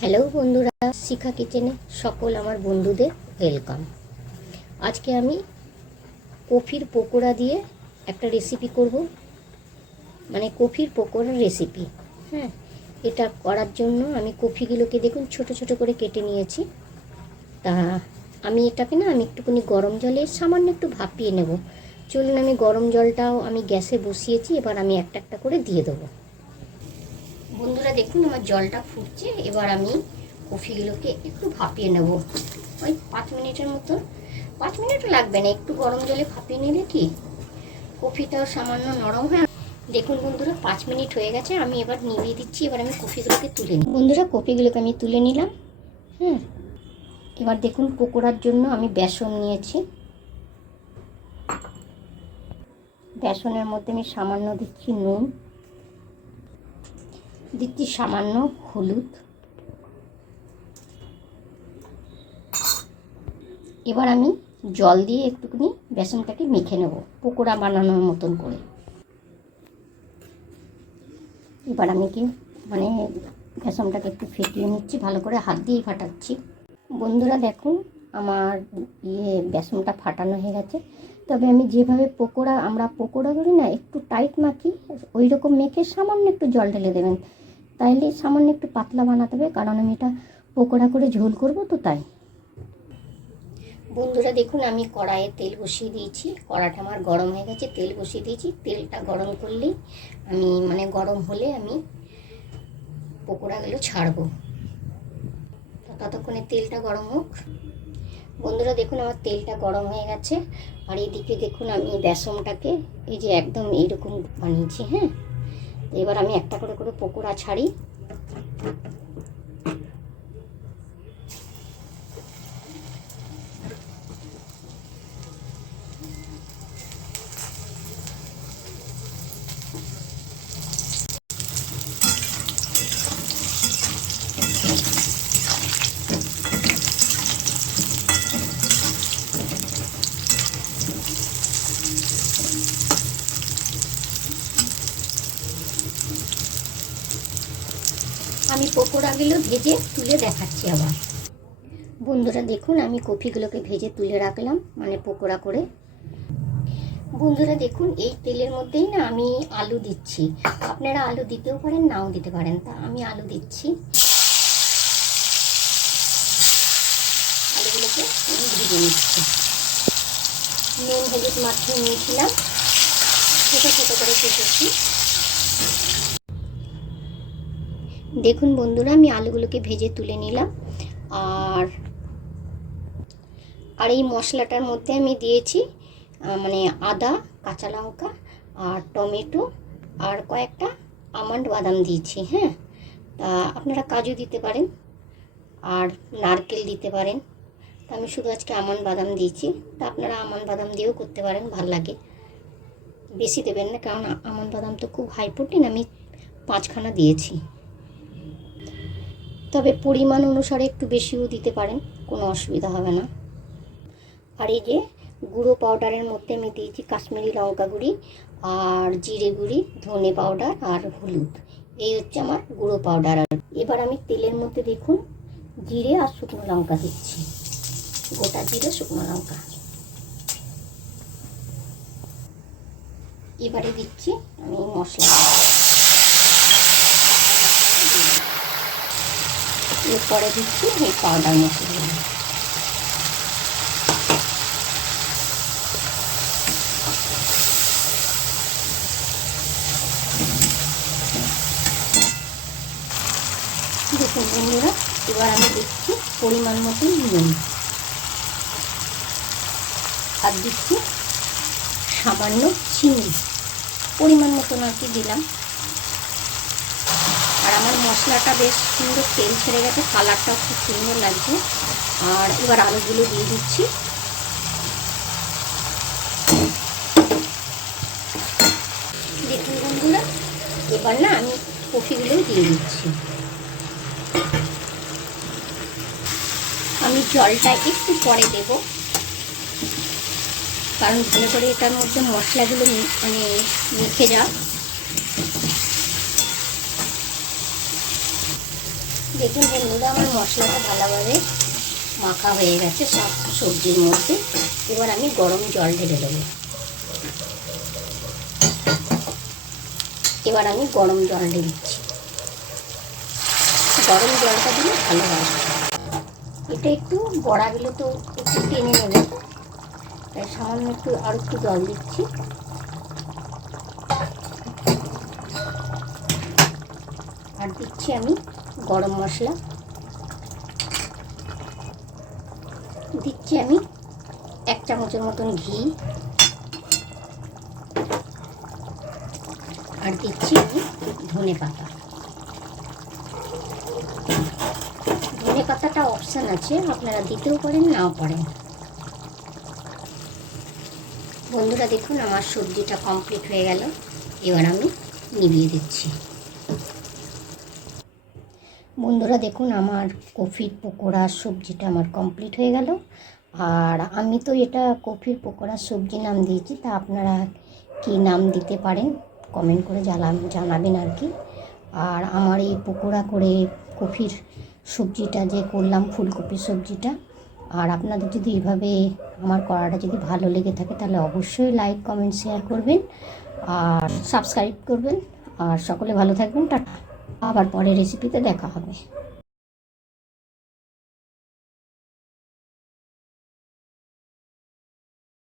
Hello বন্ধুরা, শিখা কিচেনে সকল আমার বন্ধুদের ওয়েলকাম। আজকে আমি কফির পকোড়া দিয়ে একটা রেসিপি করব, মানে কফির পকোড়ার রেসিপি। হ্যাঁ, এটা করার জন্য আমি কফিগুলোকে দেখুন ছোট ছোট করে কেটে নিয়েছি। তা আমি এটাকে আমি একটুখানি গরম জলে সামান্য একটু ভাপিয়ে নেব। চলুন, আমি গরম জলটাও আমি গ্যাসে বসিয়েছি, এবার আমি একটা একটা করে দিয়ে দেবো। বন্ধুরা দেখুন, আমার জলটা ফুটছে। এবার আমি কফিগুলোকে একটু ভাপিয়ে নেব, ওই 5 মিনিটের মতো। 5 মিনিটও লাগবে না, একটু গরম জলে ভাপিয়ে নিলে কি কফিটাও সামান্য নরম হয়। দেখুন বন্ধুরা, 5 মিনিট হয়ে গেছে। আমি এবার নিভিয়ে দিচ্ছি। এবার আমি কফিগুলোকে তুলে নিই। বন্ধুরা, কফিগুলোকে আমি তুলে নিলাম। এবার দেখুন, পকোড়ার জন্য আমি বেসন নিয়েছি। বেসনের মধ্যে আমি সামান্য দিচ্ছি নুন, দিচ্ছি সামান্য হলুদ। এবার আমি জল দিয়ে একটুখানি বেসনটাকে মেখে নেব পকোড়া বানানোর মতন করে। এবার আমি বেসনটাকে একটু ফেটিয়ে নিচ্ছি, ভালো করে হাত দিয়েই ফাটাচ্ছি। বন্ধুরা দেখুন, আমার বেসনটা ফাটানো হয়ে গেছে। তবে আমি যেভাবে আমরা পকোড়া করি না, একটু টাইট মাখি, ওই রকম মেখে সামান্য একটু জল ঢেলে দেবেন। তাইলে সামান্য একটু পাতলা বানাতে হবে, কারণ আমি এটা পকোড়া করে ঝোল করব, তো তাই। বন্ধুরা দেখুন, আমি কড়াইয়ে তেল বসিয়ে দিয়েছি। কড়াটা আমার গরম হয়ে গেছে, তেল বসিয়ে দিয়েছি। তেলটা গরম করলেই আমি গরম হলে আমি পকোড়াগুলো ছাড়বো। ততক্ষণে তেলটা গরম হোক। বন্ধুরা দেখুন, আমার তেলটা গরম হয়ে গেছে। আর এইদিকে দেখুন, আমি বেসনটাকে এই যে একদম এইরকম বানিয়েছি। হ্যাঁ, এবার আমি একটা করে করে পকোড়া ছাড়ি। আমি পকোড়াগুলো ভেজে তুলে দেখাচ্ছি আবার। বন্ধুরা দেখুন, আমি কফিগুলোকে ভেজে তুলে রাখলাম, মানে পকোড়া করে। বন্ধুরা দেখুন, এই তেলের মধ্যেই আমি আলু দিচ্ছি। আপনারা আলু দিতেও পারেন, নাও দিতে পারেন। তা আমি আলু দিচ্ছি। আলুগুলোকে আমি ভেজে নিচ্ছি। নুন হলুদ মাখিয়ে নিয়েছিলাম, ছোটো ছোটো করে কেটেছি। দেখুন বন্ধুরা, আমি আলুগুলোকে ভেজে তুলে নিলাম। আর এই মশলাটার মধ্যে আমি দিয়েছি আদা, কাঁচা লঙ্কা আর টমেটো আর কয়েকটা আমন্ড বাদাম দিয়েছি। হ্যাঁ, তা আপনারা কাজু দিতে পারেন আর নারকেল দিতে পারেন। তা আমি শুধু আজকে আমন্ড বাদাম দিয়েছি। তা আপনারা আমন্ড বাদাম দিয়েও করতে পারেন, ভাল লাগে। বেশি দেবেন না, কারণ আমন্ড বাদাম তো খুব হাই প্রোটিন। আমি 5খানা দিয়েছি। তবে পরিমাণ অনুসারে একটু বেশিও দিতে পারেন, কোনো অসুবিধা হবে না। আর এই যে গুঁড়ো পাউডারের মধ্যে আমি দিয়েছি কাশ্মীরি লঙ্কা গুঁড়ি আর জিরে গুঁড়ি, ধনে পাউডার আর হলুদ। এই হচ্ছে আমার গুঁড়ো পাউডার। এবার আমি তেলের মধ্যে দেখুন জিরে আর শুকনো লঙ্কা দিচ্ছি, গোটা জিরে শুকনো লঙ্কা। এবারে দিচ্ছি আমি মশলা। এরপরে দিচ্ছি এই পাউডার মশলা। দেখুন বন্ধুরা, এবার আমি দিচ্ছি পরিমাণ মতো নুন আর দিচ্ছি সামান্য চিনি, পরিমাণ মতন আর কি দিলাম। আর আমার মশলাটা বেশ সুন্দর তেল ছেড়ে গেছে, কালারটাও খুব সুন্দর লাগছে। আর এবার আলুগুলো দিয়ে দিচ্ছি। দেখুন বন্ধুরা, এবার আমি কফিগুলোও দিয়ে দিচ্ছি। আমি জলটা একটু পরে দেব, কারণ ভালো করে এটার মধ্যে মশলাগুলো মেখে যাক। দেখুন বন্ধুরা, আমার মশলাটা ভালোভাবে মাখা হয়ে গেছে সব সবজির মধ্যে। এবার আমি গরম জল ঢেলে দেবো। এবার আমি গরম জল ঢেলছি। গরম জলটা দিলে ভালো হয়। এটা একটু বড়াগুলো তো একটু টেনে নেবে, তাই সামান্য একটু আর একটু জল দিচ্ছি। আর দিচ্ছি আমি গরম মশলা, দিচ্ছি আমি 1 চামচের মতন ঘি, আর দিচ্ছি আমি ধনে পাতা। ধনে পাতাটা অপশান আছে, আপনারা দিতেও পারেন নাও পারেন। বন্ধুরা দেখুন, আমার সবজিটা কমপ্লিট হয়ে গেল। এবার আমি নিভিয়ে দিচ্ছি। বন্ধুরা দেখুন, আমার কপির পকোড়া সবজিটা আমার কমপ্লিট হয়ে গেল। আর আমি তো এটা কপির পকোড়া সবজি নাম দিয়েছি, তা আপনারা কি নাম দিতে পারেন কমেন্ট করে জানাবেন আর কি। আর আমার এই পকোড়া করে কপির সবজিটা যে করলাম, ফুলকপির সবজিটা, আর আপনাদের যদি এইভাবে আমার করাটা যদি ভালো লেগে থাকে তাহলে অবশ্যই লাইক কমেন্ট শেয়ার করবেন আর সাবস্ক্রাইব করবেন। আর সকলে ভালো থাকবেন। টাটা। আবার পরের রেসিপিতে দেখা হবে।